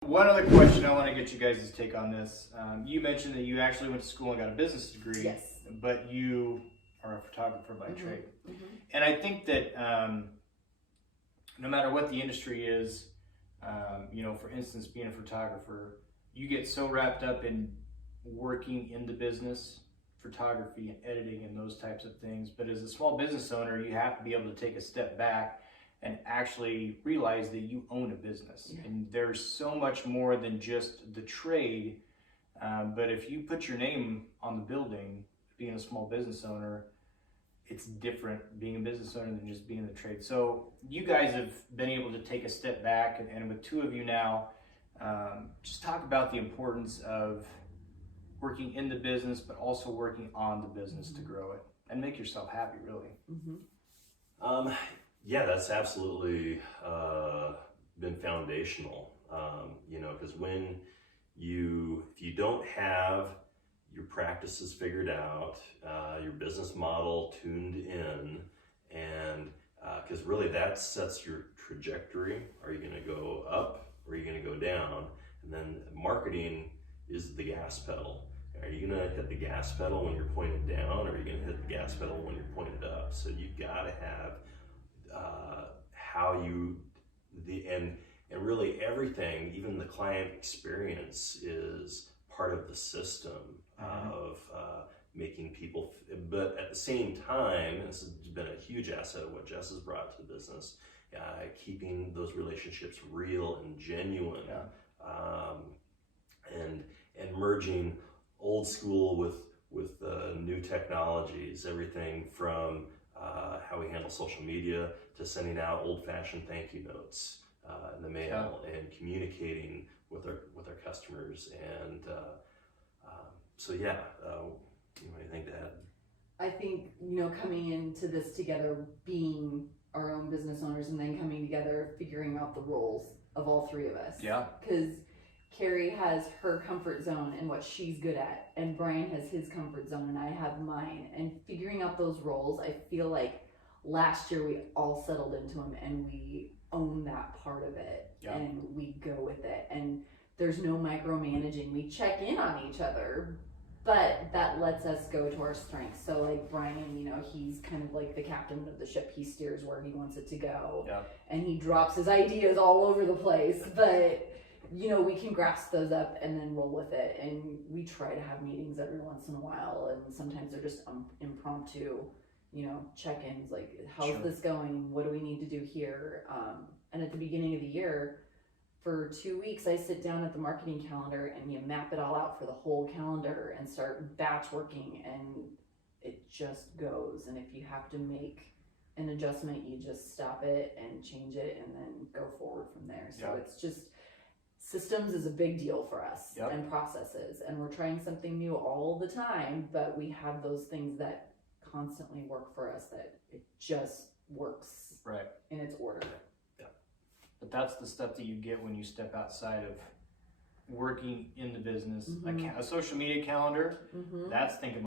One other question I want to get you guys' take on this. You mentioned that you actually went to school and got a business degree. Yes. But you are a photographer by trade. Mm-hmm. And I think that no matter what the industry is, for instance, being a photographer, you get so wrapped up in working in the business, photography and editing and those types of things. But as a small business owner, you have to be able to take a step back and actually realize that you own a business. Yeah. And there's so much more than just the trade. But if you put your name on the building, being a small business owner, it's different being a business owner than just being in the trade. So you guys have been able to take a step back, and with two of you now, just talk about the importance of working in the business, but also working on the business to grow it and make yourself happy, really. Yeah, that's absolutely been foundational, because if you don't have your practices figured out, your business model tuned in, and because really that sets your trajectory. Are you going to go up or are you going to go down? And then marketing is the gas pedal. Are you going to hit the gas pedal when you're pointed down, or are you going to hit the gas pedal when you're pointed up? So you got to have and really everything, even the client experience, is part of the system of making people. But at the same time, this has been a huge asset of what Jess has brought to the business, keeping those relationships real and genuine, and merging old school with new technologies, everything from how we handle social media to sending out old-fashioned thank you notes in the mail, and communicating with our customers. And what do you think, Dad? I think, coming into this together, being our own business owners, and then coming together, figuring out the roles of all three of us. Yeah. Because Carrie has her comfort zone and what she's good at, and Brian has his comfort zone and I have mine. And figuring out those roles, I feel like last year we all settled into them and we own that part of it, and we go with it. And there's no micromanaging. We check in on each other, but that lets us go to our strengths. So like Brian, he's kind of like the captain of the ship. He steers where he wants it to go, and he drops his ideas all over the place, but we can grasp those up and then roll with it. And we try to have meetings every once in a while, and sometimes they're just impromptu, check-ins, like, how's this going? What do we need to do here? And at the beginning of the year, for 2 weeks, I sit down at the marketing calendar and you map it all out for the whole calendar and start batch working, and it just goes. And if you have to make an adjustment, you just stop it and change it and then go forward from there. So it's just, systems is a big deal for us, and processes, and we're trying something new all the time, but we have those things that constantly work for us, that it just works in its order. But that's the stuff that you get when you step outside of working in the business. A social media calendar, that's thinking